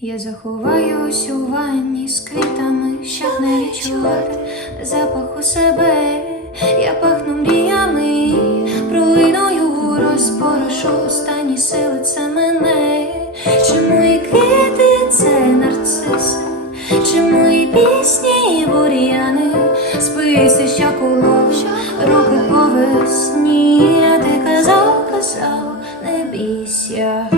Я заховаюсь у ванні з квітами, щоб не відчувати запаху себе. Я пахну мріями, руйную, розпорошу останні сили це мене. Чи мої квіти це нарциси, чи мої пісні бур'яни, списи, що колов, руки по весні, а ти казав, казав, не бійся.